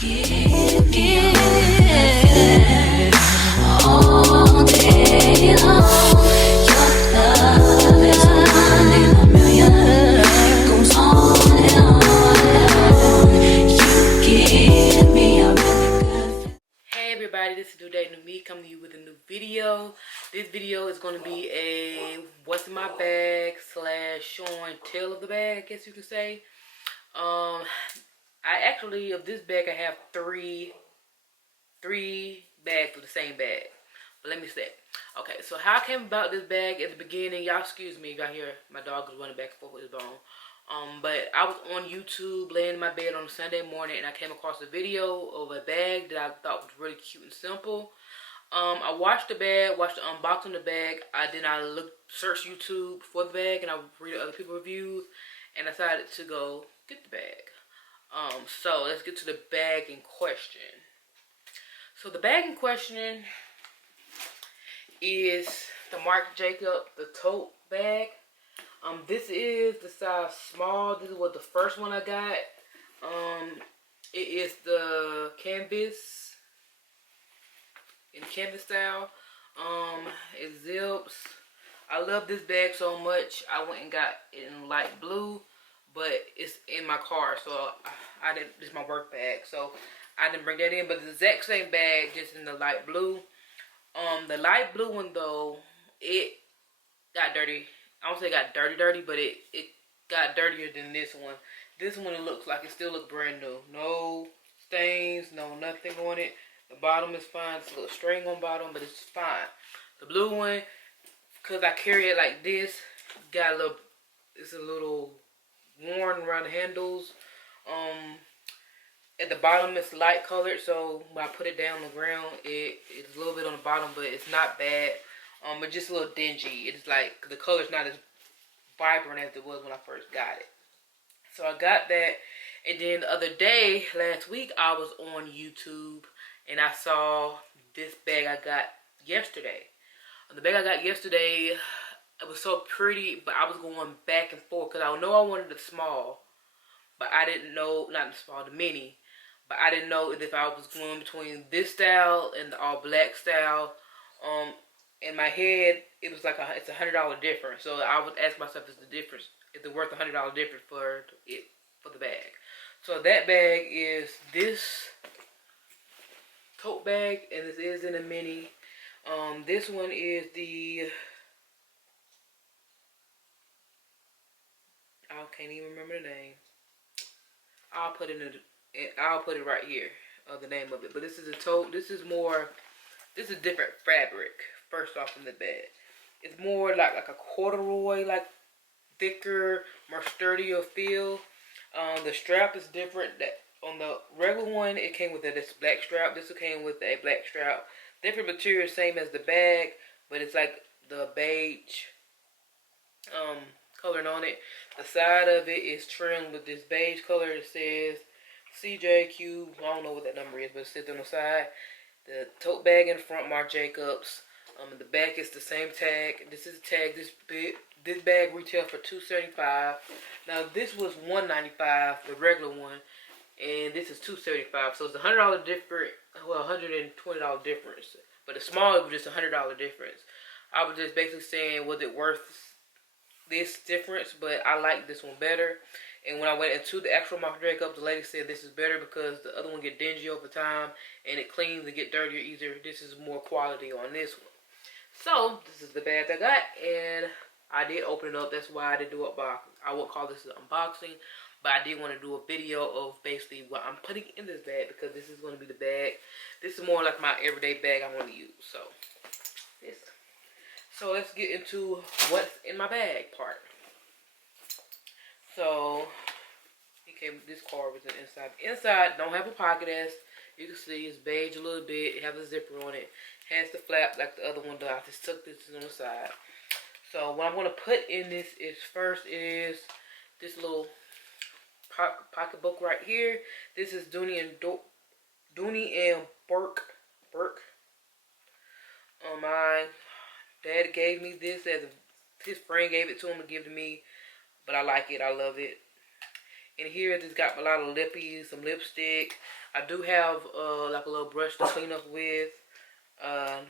all day long. Your love is one in a million. It goes on and on. You give me a really good. Hey everybody, this is Tote and me coming to you with a new video. This video is going to be a what's in my bag / showing tell of the bag, I guess you could say. I actually, of this bag, I have three bags of the same bag. But let me say, okay, so how I came about this bag at the beginning, y'all excuse me, y'all hear my dog is running back and forth with his bone. But I was on YouTube laying in my bed on a Sunday morning and I came across a video of a bag that I thought was really cute and simple. I watched the bag, watched the unboxing of the bag. I did not search YouTube for the bag, and I read other people's reviews, and I decided to go get the bag. So let's get to the bag in question. So the bag in question is the Marc Jacob, the tote bag. This is the size small. This is what the first one I got. It is the canvas, in canvas style. It zips. I love this bag so much. I went and got it in light blue, but it's in my car, so I didn't. This is my work bag, so I didn't bring that in. But the exact same bag, just in the light blue. The light blue one though, it got dirty. I don't say it got dirty, but it got dirtier than this one. This one, it looks like it still looks brand new. No stains, no nothing on it. The bottom is fine. It's a little string on bottom, but it's fine. The blue one, because I carry it like this, got a little, it's a little worn around the handles. At the bottom it's light colored, so when I put it down on the ground, it's a little bit on the bottom, but it's not bad. But just a little dingy. It's like the color's not as vibrant as it was when I first got it. So I got that, and then the other day, last week, I was on YouTube and I saw this bag I got yesterday. The bag I got yesterday, it was so pretty, but I was going back and forth because I know I wanted the small, but I didn't know, not the small, the mini, but I didn't know if I was going between this style and the all black style. In my head, it was like it's $100 difference. So I would ask myself, is it worth $100 difference for the bag? So that bag is this tote bag, and this is in a mini. This one is the, I can't even remember the name. I'll put it right here, the name of it. But this is a tote. This is different fabric. First off in the bag, it's more like a corduroy, like thicker, more sturdier feel. The strap is different. That on the regular one, it came with this black strap. This one came with a black strap. Different material, same as the bag, but it's like the beige coloring on it. The side of it is trimmed with this beige color. It says CJQ. I don't know what that number is, but it sits on the side. The tote bag in front, Marc Jacobs. The back is the same tag. This is a tag. This bag retailed for $275. Now this was $195, the regular one, and this is $275. So it's a $100 difference. Well, $120 difference. But the small was just a $100 difference. I was just basically saying, was it worth this difference? But I like this one better. And when I went into the actual Marc Jacobs, the lady said this is better because the other one get dingy over time and it cleans and get dirtier easier. This is more quality on this one. So this is the bag I got, and I did open it up. That's why I didn't do it unboxing. I won't call this an unboxing, but I did want to do a video of basically what I'm putting in this bag, because this is going to be the bag. This is more like my everyday bag I want to use. So let's get into what's in my bag part. So this card was inside. Inside don't have a pocket, as you can see. It's beige a little bit. It has a zipper on it. Has the flap like the other one does. I just took this on the side. So what I'm going to put in this is first is this little pocketbook right here. This is Dooney and Burke. My dad gave me this as his friend gave it to him to give to me, but I like it. I love it. In here, it's got a lot of lippies, some lipstick. I do have like a little brush to clean up with.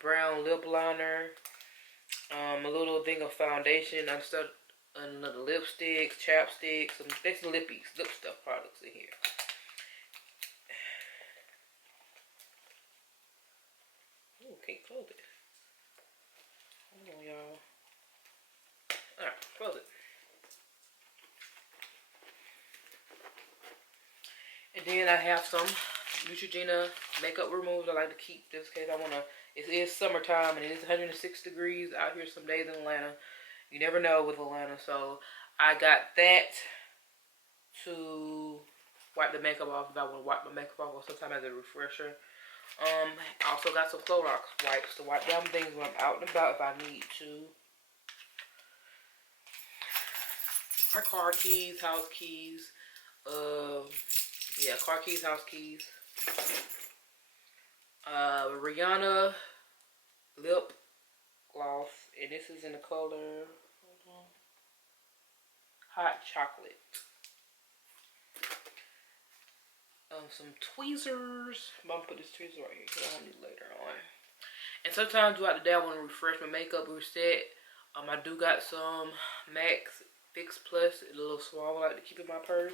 Brown lip liner. A little thing of foundation. I started another lipstick, chapstick, some that's lippies, lip stuff products in here. Ooh, can't close it. Hold on, y'all. Alright, close it. And then I have some Neutrogena makeup removers. I like to keep this in case I want to. It is summertime and it is 106 degrees out here some days in Atlanta. You never know with Atlanta. So I got that to wipe the makeup off if I want to wipe my makeup off or sometime as a refresher. I also got some Clorox wipes to wipe down things when I'm out and about if I need to. My car keys, house keys. Yeah, car keys, house keys. Rihanna lip gloss, and this is in the color Hot Chocolate. Some tweezers. I'm gonna put this tweezer right here because I don't need it later on. And sometimes throughout the day I want to refresh my makeup reset. I do got some MAC Fix Plus, a little small I like to keep in my purse.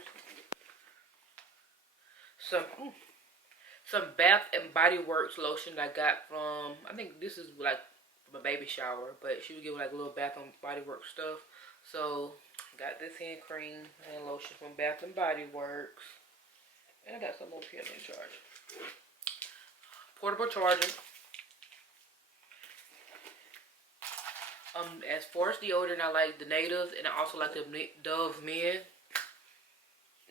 Some Bath and Body Works lotion I got from, I think this is like from a baby shower, but she would give like a little Bath and Body Works stuff. So got this hand cream and lotion from Bath and Body Works. And I got some over here in charge. Portable charger. As far as deodorant, I like the Natives, and I also like the Dove Men.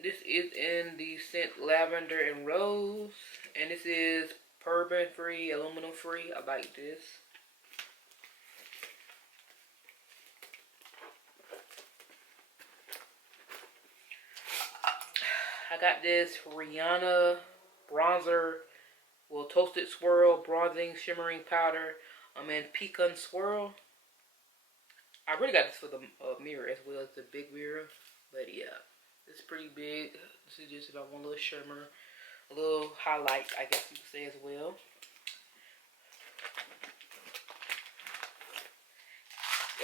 This is in the scent Lavender and Rose, and this is paraben free, aluminum free. I like this. I got this Rihanna bronzer, well, Toasted Swirl bronzing shimmering powder. And Pecan Swirl. I really got this for the mirror as well as the big mirror, but yeah, it's pretty big. This is just if I want a little shimmer, a little highlight, I guess you could say as well.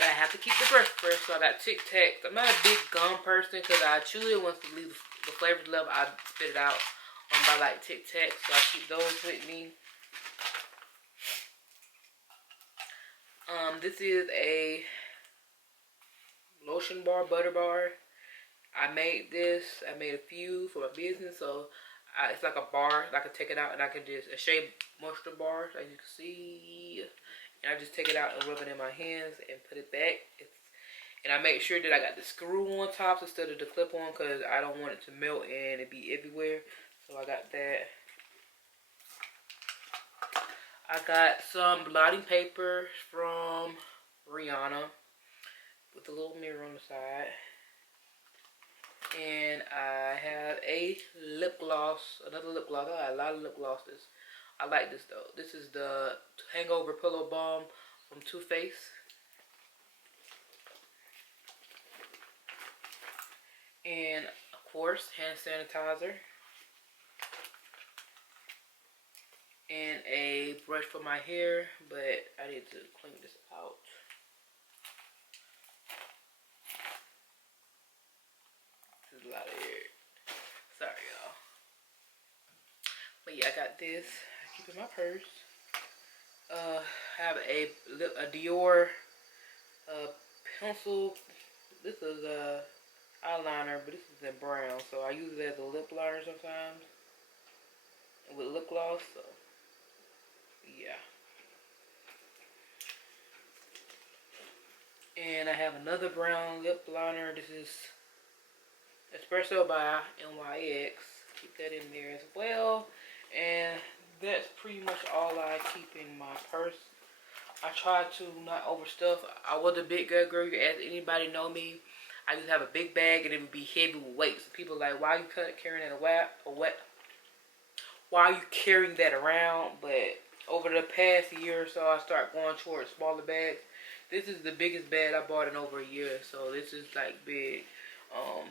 I have to keep the brush fresh, so I got Tic Tacs. I'm not a big gum person because I chew it once to leave the flavors left. I spit it out. But I like Tic Tacs, so I keep those with me. This is a lotion bar, butter bar. I made this. I made a few for my business, so it's like a bar. I can take it out and I can just a shea moisture bar, as you can see. And I just take it out and rub it in my hands and put it back. And I make sure that I got the screw on top instead of the clip on because I don't want it to melt and it be everywhere. So I got that. I got some blotting paper from Rihanna with a little mirror on the side. And I have a lip gloss, another lip gloss. I got a lot of lip glosses. I like this though. This is the Hangover Pillow Balm from Too Faced. And of course, hand sanitizer. And a brush for my hair, but I need to clean this out. This is a lot of hair. Sorry, y'all. But yeah, I got this. I keep it in my purse. I have a Dior pencil. This is a eyeliner, but this is in brown, so I use it as a lip liner sometimes with lip gloss. So yeah. And I have another brown lip liner. This is Espresso by NYX. Keep that in there as well. And that's pretty much all I keep in my purse. I try to not overstuff. I was a big girl. You ask anybody know me, I just have a big bag and it would be heavy with weights. People are like, why are you carrying that why are you carrying that around? But over the past year or so, I start going towards smaller bags. This is the biggest bag I bought in over a year, so this is like big.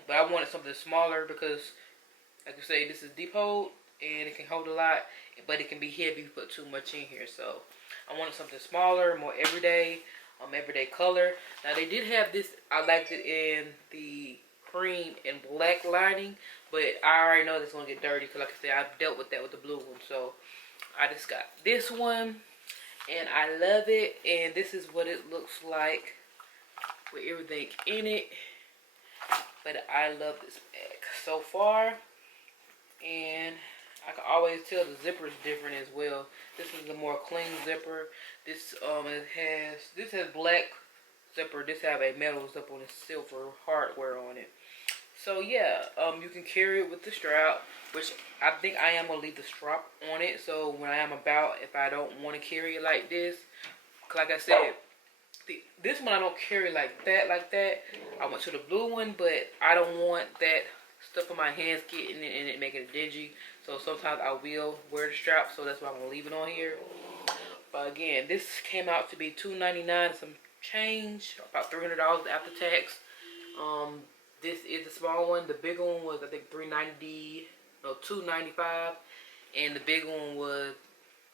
But I wanted something smaller because, like I say, this is deep hold and it can hold a lot, but it can be heavy if you put too much in here. So I wanted something smaller, more everyday, everyday color. Now they did have this. I liked it in the cream and black lining, but I already know it's gonna get dirty because, like I said, I've dealt with that with the blue one. So I just got this one, and I love it. And this is what it looks like with everything in it. But I love this bag so far, and I can always tell the zipper is different as well. This is a more clean zipper. This has black zipper. This have a metal zipper with silver hardware on it. So yeah, you can carry it with the strap, which I think I am gonna leave the strap on it. So when I am about, if I don't want to carry it like this, like I said, this one I don't carry like that. I went to the blue one, but I don't want that stuff in my hands getting it and it making it dingy. So sometimes I will wear the strap, so that's why I'm gonna leave it on here. But again, this came out to be $2.99 some change, about $300 after tax. This is the small one. The bigger one was, I think, $2.95, and the big one was,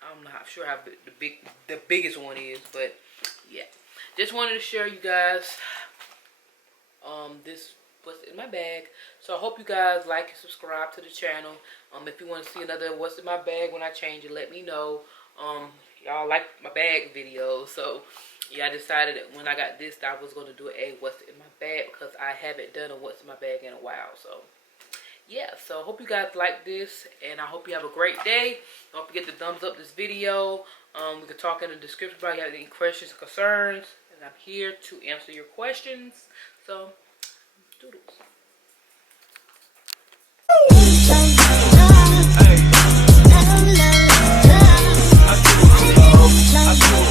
I'm not sure how big the biggest one is, but yeah. Just wanted to share you guys this what's in my bag. So I hope you guys like and subscribe to the channel. If you want to see another what's in my bag when I change it, let me know. Y'all like my bag videos, so yeah, I decided that when I got this, I was going to do a what's in my bag because I haven't done a what's in my bag in a while. So yeah, so I hope you guys like this, and I hope you have a great day. Don't forget to thumbs up this video. We can talk in the description about if you have any questions or concerns, and I'm here to answer your questions. So doodles. Hey.